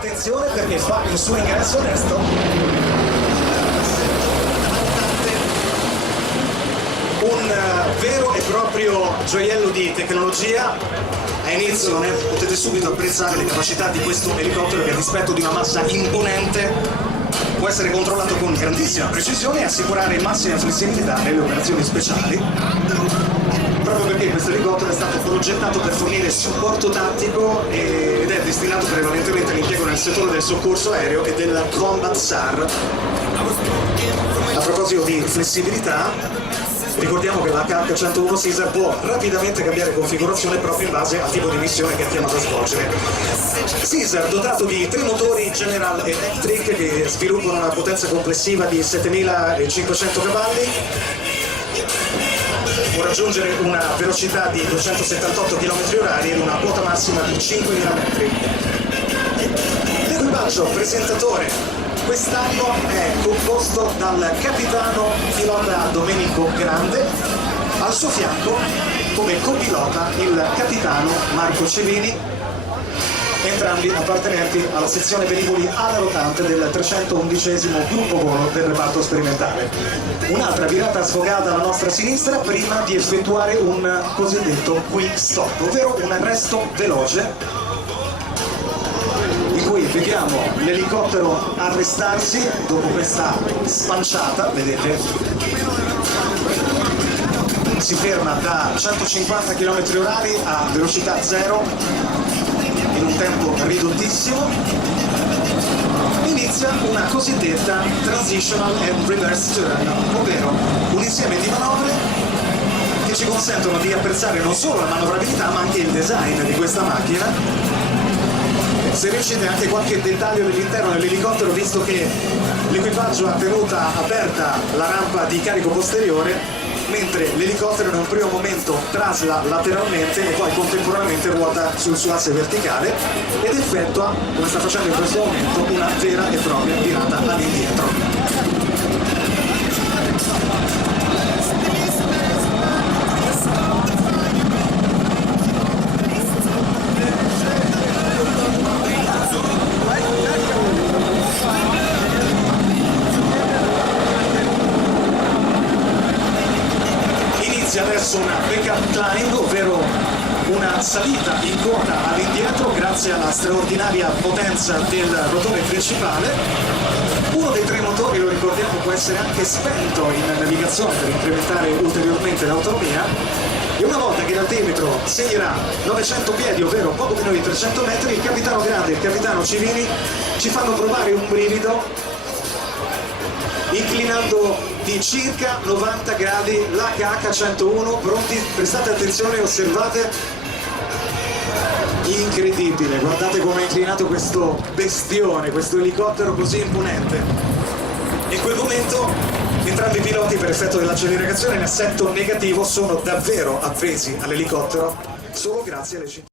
Attenzione perché fa il suo ingresso adesso. Un vero e proprio gioiello di tecnologia. A inizio potete subito apprezzare le capacità di questo elicottero che a dispetto di una massa imponente può essere controllato con grandissima precisione e assicurare massima flessibilità nelle operazioni speciali, proprio perché questo elicottero è stato progettato per fornire supporto tattico ed è destinato prevalentemente all'impiego nel settore del soccorso aereo e del combat SAR. A proposito di flessibilità, ricordiamo che la HH101 Caesar può rapidamente cambiare configurazione proprio in base al tipo di missione che è chiamato a svolgere. Caesar, dotato di 3 motori General Electric che sviluppano una potenza complessiva di 7500 cavalli, può raggiungere una velocità di 278 km/h ed una quota massima di 5000 metri. L'equipaggio presentatore quest'anno è composto dal capitano pilota Domenico Grande, al suo fianco come copilota il capitano Marco Cevini, entrambi appartenenti alla sezione velivoli ala rotante del 311° gruppo volo del reparto sperimentale. Un'altra virata sfogata alla nostra sinistra prima di effettuare un cosiddetto quick stop, ovvero un arresto veloce, in cui vediamo l'elicottero arrestarsi dopo questa spanciata, vedete? Si ferma da 150 km/h a velocità zero in un tempo ridottissimo. Inizia una cosiddetta transitional and reverse turn, ovvero un insieme di manovre che ci consentono di apprezzare non solo la manovrabilità ma anche il design di questa macchina. Se riuscite anche qualche dettaglio dell'interno dell'elicottero, visto che l'equipaggio ha tenuta aperta la rampa di carico posteriore, mentre l'elicottero in un primo momento trasla lateralmente e poi contemporaneamente ruota sul suo asse verticale ed effettua, come sta facendo in questo momento, una vera e propria virata all'indietro. Adesso una backup climb, ovvero una salita in quota all'indietro grazie alla straordinaria potenza del rotore principale. Uno dei 3 motori, lo ricordiamo, può essere anche spento in navigazione per incrementare ulteriormente l'autonomia, e una volta che l'altimetro segnerà 900 piedi, ovvero poco meno di 300 metri, il capitano Grande e il capitano Civini ci fanno provare un brivido inclinando di circa 90 gradi l'HH101, pronti? Prestate attenzione, osservate. Incredibile, guardate come è inclinato questo bestione, questo elicottero così imponente. In quel momento entrambi i piloti, per effetto dell'accelerazione in assetto negativo, sono davvero appesi all'elicottero solo grazie alle cinture.